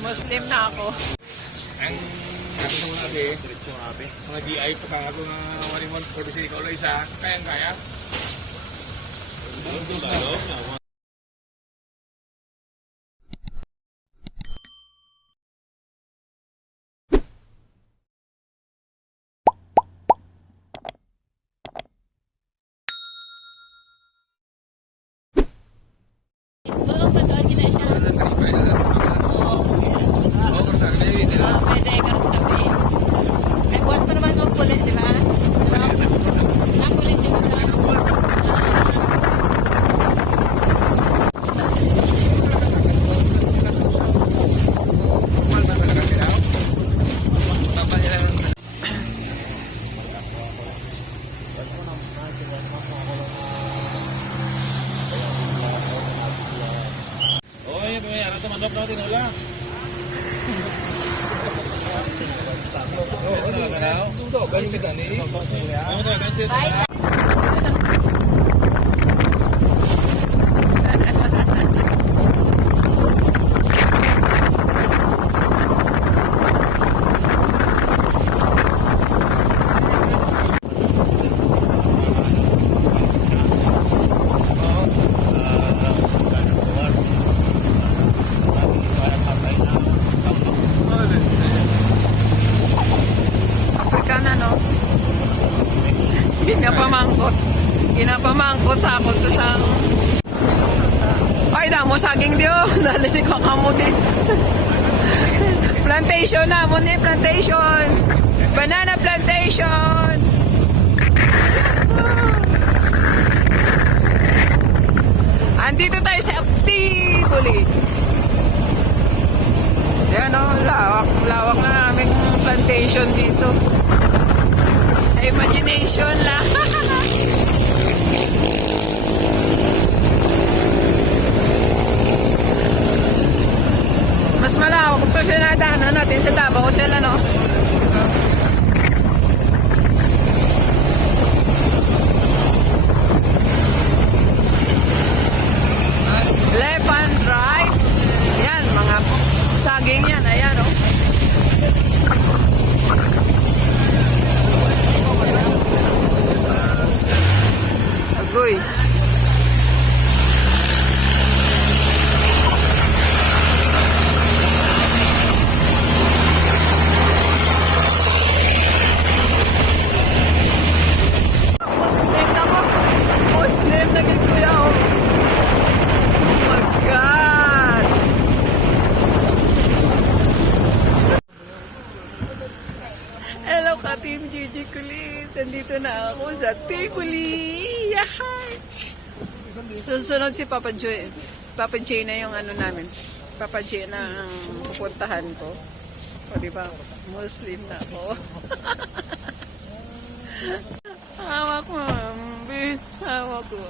Muslim na ako. Ang sabi ng mga abe, mga GI pa kang ako ng 146 ikaw lang isa, kayang-kaya. Pwede, karos kami. May buwas pa naman ng kulit, di ba? Ang kulit, di ba? Oy, ano to mandok na tinula? Afrikana, no? Ginapamangkot. Ginapamangkot sa akot ko sa... Ay, damo saging diyo. Dali ko kamo din. Plantation na mo ni plantation. Banana plantation. Andito tayo sa Aptibuli. Yan o, lawak na aming plantation dito. Sa imagination lang. Mas malawak ito siya nadaanan natin sa Davao sila, no? Left and right. Yan, mga saging yan. Ayan, o. Agoy. Muslim na mo. Muslim na kuya, o. Oh my God. Hello ka, Team Gigi Kulit. Nandito na ako sa Tibuli. Yahay! Susunod si Papa Joy. Papa J na yung ano namin. Papa J na ang pupuntahan ko. O diba? Muslim na ako. Hawak mo. Hawak ko.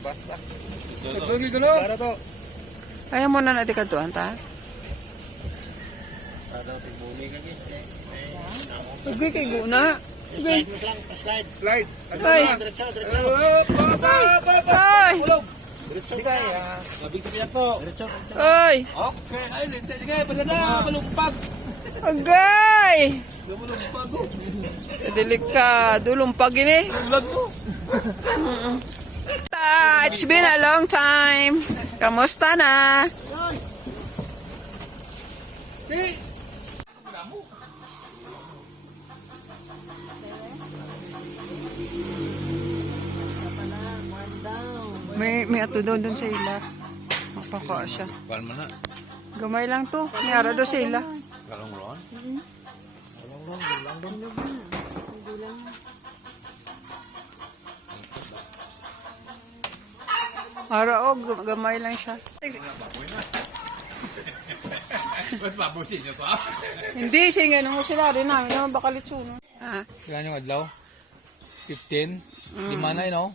Basta. Kaya mo na natin katuan, ta? Ugi kay guna. Ugi. Slide. Ay. Ay. Labing sa piyato. Ay. Okay. Ay, sige, padala, malumpag. Agay. Delikado. Lumpag ini. Vlog ko. It's been a long time. Kamusta na? May ato doon sa ila. Mapaka siya. Kalma na. Gamay lang to. May ara doon sa ila. Kalong ron. Ara o, gamay lang siya. Ba't pabusin nyo to? Hindi, singa nung sila rin namin naman baka litsuno. Ah. Kailan yung adlaw? 15? Lima na yun, no?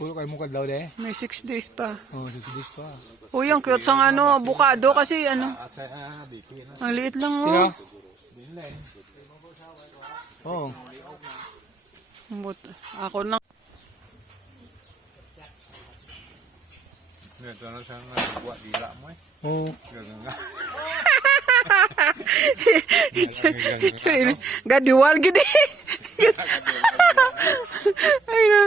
Puro kayo mukha daw de. May 6 days pa. Oh, 6 days pa. Uy, ang cute sang ano, avocado kasi ano. Ang liit lang Sino? oh. Oo. Ako na. Ito na siyang buat dila mo eh. Oo. Ito gadiwal gidi. Ay na.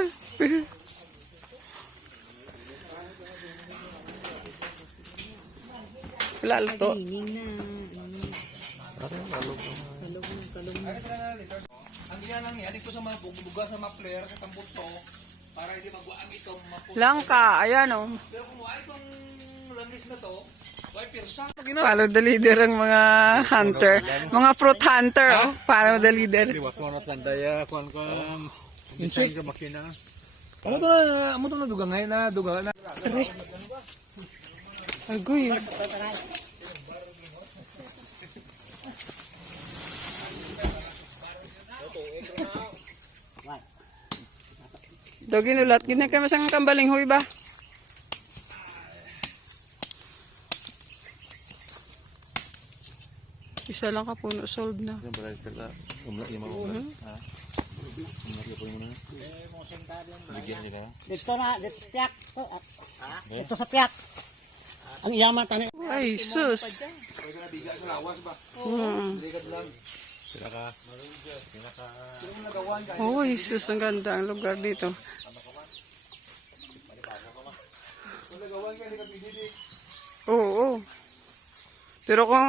Wala lang to. Ang yan yan dito sa mga buga sa mga player sa tambutso para hindi magwaang itong Langka, ayan oh. pero kung wala itong langis na to, why pirsa? Follow the leader ang mga hunter. Mga fruit hunter oh. Follow the leader. Tandaya kuan kuan insect sa makina. Amo to na duga ngay na duga na. Agoy. Dogi nulat gina kay masang kambaling huy ba? Isa lang ka puno sold na. Dito na, dito sa piyak. Dito sa piyak. Ang iyaman tanin. Ay, sus. Oh, sus, ang ganda ang lugar dito. Oo. Pero kung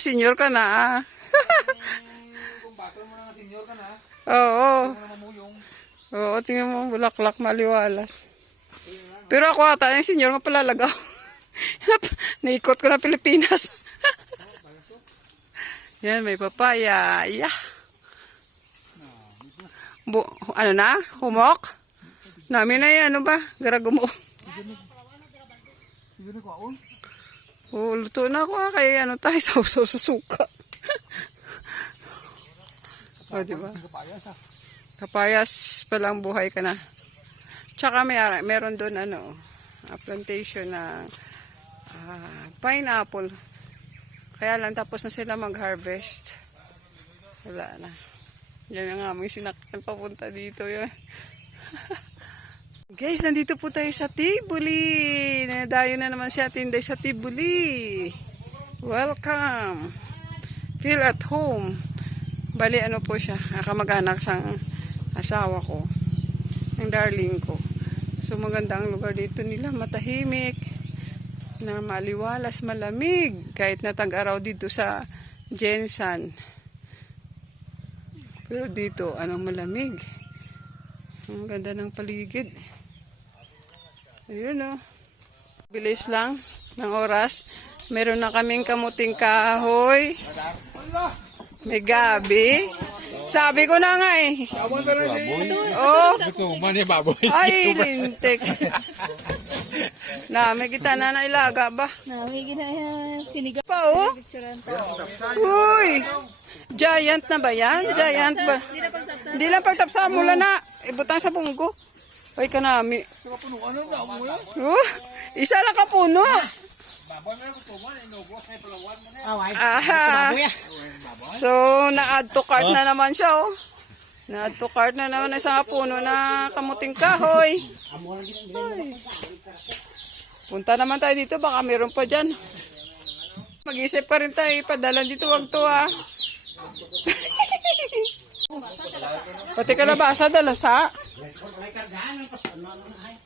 senior ka na, Kung bato mo na senior ka na, oo. mamuyong. Oo, tingnan mo, bulaklak maliwalas. Pero ako ata, yung senior nga palalagaw. Naikot ko na Pilipinas. Yan, may papaya. Yeah. Ano na? Humok? Namin na yan, ano ba? Garagumo. Oo, luto na ako kaya ano tayo, sausaw sa suka. O, diba? Kapayas palang buhay ka na. Tsaka meron doon ano, plantation na pineapple. Kaya lang tapos na sila mag-harvest. Wala na. Yan ang aming sinakyan papunta dito yun. Guys, nandito po tayo sa Tibuli. Nadayo na naman si Ate Inday sa Tibuli. Welcome. Feel at home. Bali ano po siya, nakamag-anak sang asawa ko. Ang darling ko. So maganda ang lugar dito nila, matahimik, na maliwalas, malamig. Kahit na tag-araw dito sa Jensan. Pero dito, anong malamig. Ang ganda ng paligid. Ayun o. Bilis lang ng oras. Meron na kaming kamuting kahoy. May gabi. Sabi ko na nga eh. Awan ka na si... Oh. Ito, mani baboy. Ay, lintik. May kita na nailaga ba? May ginaya sinigang. Pa oh. Uy. Giant na ba yan? Giant ba? Hindi lang pagtapsa mula na. Ibutang sa bunggo. Ay, kanami. Ano na mo yan? Isa lang kapuno. Baboy mo na kutuman, inugos na palawan mo na. Away. Aha. So, na-add to cart na naman siya, oh. Na-add to cart na naman isang puno na kamuting kahoy. Ay. Punta naman tayo dito, baka meron pa dyan. Mag-isip pa rin tayo, padala dito, wag to, ah. Pati kalabasa, dalasa.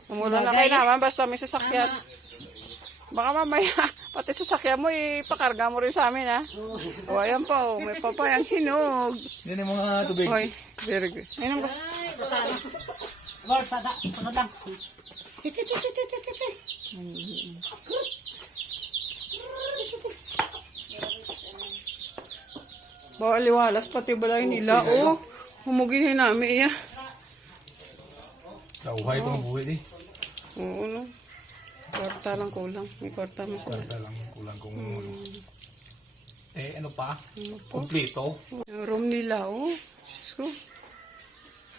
Umula na kayo naman, basta may sasakyan. Baka mamaya, pati sasakyan mo, ipakarga mo rin sa amin, ha? O, ayan pa, oh, may papayang hinog. Yan yung mga tubig. Hoy, very good. Ayun ba? Lord, sada lang. Bawal liwalas, pati balay nila, oh. Humugin namin, iya. Nauhay itong buhay, eh. Oo, no. Kwarta lang kulang. May kwarta mo sa... Kwarta lang kulang kung... ano pa? Kompleto. Yung room nila, oh. Diyos ko.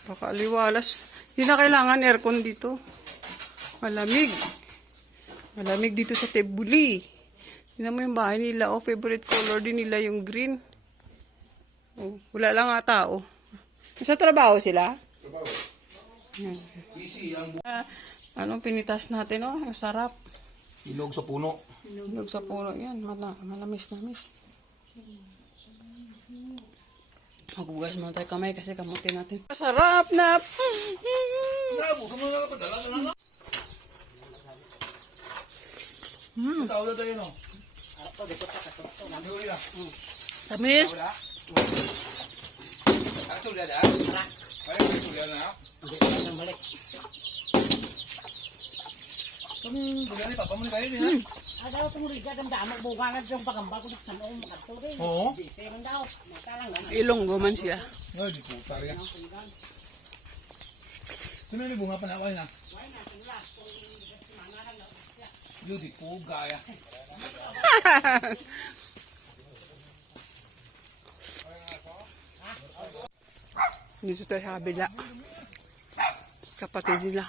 Baka liwalas. Hindi na kailangan aircon dito. Malamig. Malamig dito sa Tibuli. Tingnan mo yung bahay nila. Oh, favorite color din nila yung green. Oh, wala lang nga tao. Sa trabaho sila? Yan. Easy ang Anong pinitas natin, oh? Ang sarap. ilog sa puno. Ilog sa puno yan. Malamis-namis. Maghugas muna tayo kamay kasi kamutin natin. Masarap na! Labo, kamo na padala ka na. Tao na tayo no. Tamis! Wala. Ang sulit ah. Ay, sulit na. Hindi ka nang balik. Kung bulan ni papa mo ni kayo din ha. Daw itong liga, damdamag bukangan yung pagamba ko sa noong makatuloy. Oo. Di seven daw. Magkalang lang. Ilonggo man siya. Ay, di puta rin. Kuno ni bunga pa na ako na. Yo di po gaya. Dito tayo sa kabila. Kapatid nila.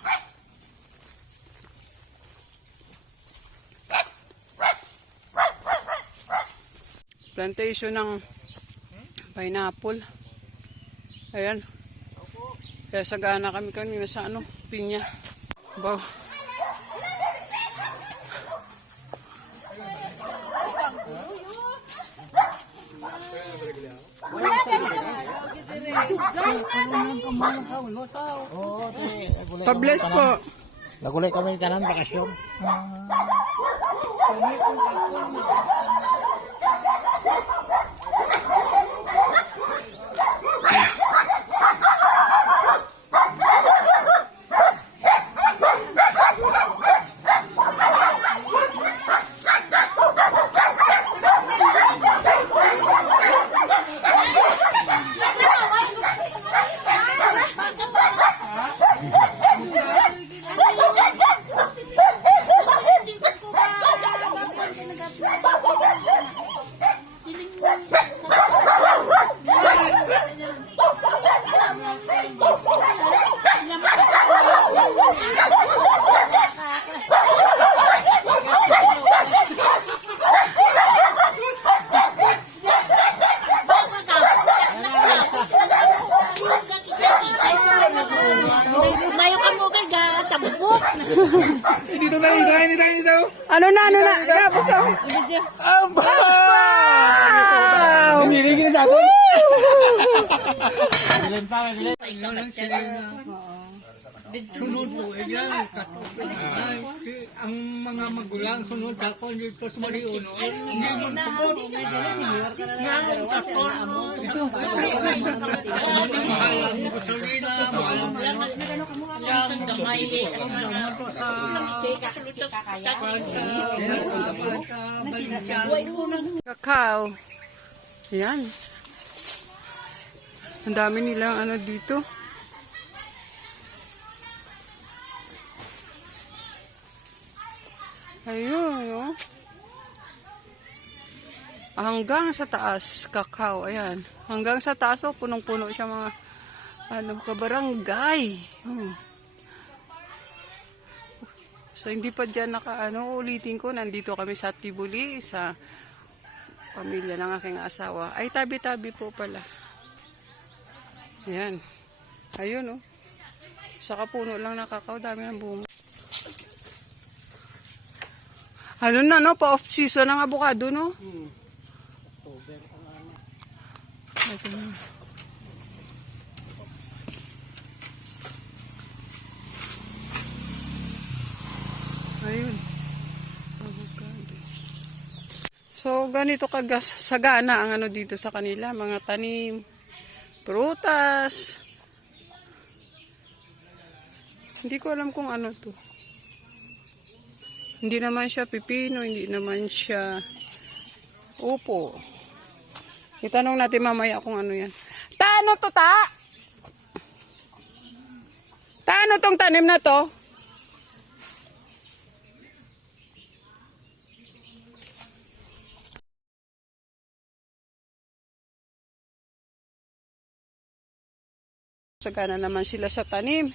Plantation ng pineapple. Ayan. Kaya sagana kami kanina sa pinya. Wow. Pa-bless po. Nagulay kami kanan bakasyon. Dito ba? Dito. Ano na? Tapos na. Wow! Humiligin sa akin. Bilin pa, bilin. Sunod po, yan, ang mga magulang sunod ako dito sa Marion. Hindi magsagot. Nga ang kastor mo. Ito, mahal ang gasolina, mahal ang yan, gamay. Kakao. Ayan. Ang dami nilang dito. Ayun, oh. Hanggang sa taas, kakao, ayan. Hanggang sa taas, oh, punong-puno siya mga, kabarangay. Oh. So, hindi pa dyan ulitin ko, nandito kami sa Tibuli, sa pamilya ng aking asawa. Ay, tabi-tabi po pala. Ayan. Ayun, oh. Sa kapuno lang na kakao, dami ng bunga. Ano na, no? Pa-off-season ng avocado, no? Ito na. Ayun. Avocado. So, ganito sagana ang dito sa kanila. Mga tanim, prutas. Hindi ko alam kung ano to. Hindi naman siya pipino, hindi naman siya upo. Itanong natin mamaya kung ano yan. Taano to, ta? Taano tong tanim na to? Sagana naman sila sa tanim.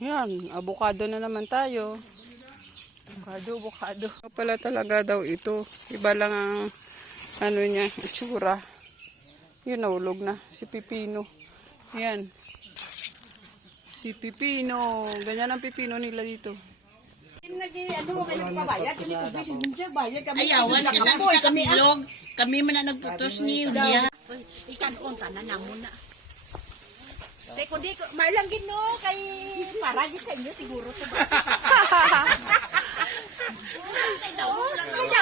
Yan, avocado na naman tayo. Avocado. Pala talaga daw ito. Iba lang ang ano niya, itsura. Yun, nahulog na. Si Pipino. Yan. Si Pipino. Ganyan ang pipino nila dito. Ayawan siya sa kami ilog. Kami man na nagputos ni Udia. Ikan on tanan na muna. Kay kundi mailang gid no kay para gid sa inyo siguro to. Kay daw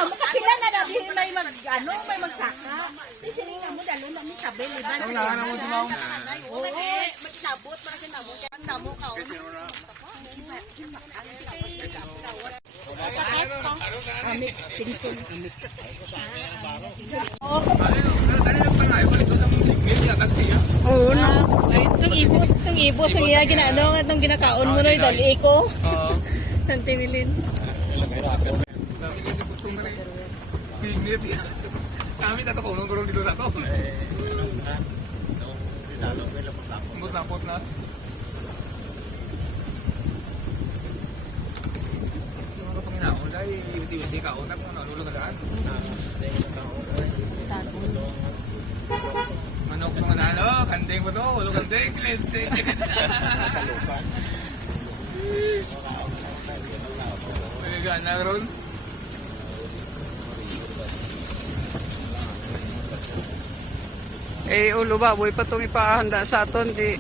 makakila na daw may mag ano may magsaka. Kasi nga mo dalo na mi sabel iba na. Wala mo si Mao. Oo, magsabot para sa namo. Ang namo ka. Oo na. Itong ibos ang iya ginano itong ginakaon mo na dali ko. Oo. Ang timilin. Bingit yan. Kami tatakulong gulong dito sa to. Mut na. Mga kapanginaon dahil yuti-yuti ka unak mo nalulungan. Manok mga nalo, kandeng mo to, ulo kandeng, klenteng. Pagkagaan na ron. Eh, ulo ba? Boy pa itong ipahanda sa aton. Di.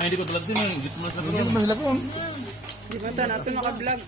Ay, hindi ko tulad din eh. Hindi ko masasabi. Di ba ito natin naka-vlog?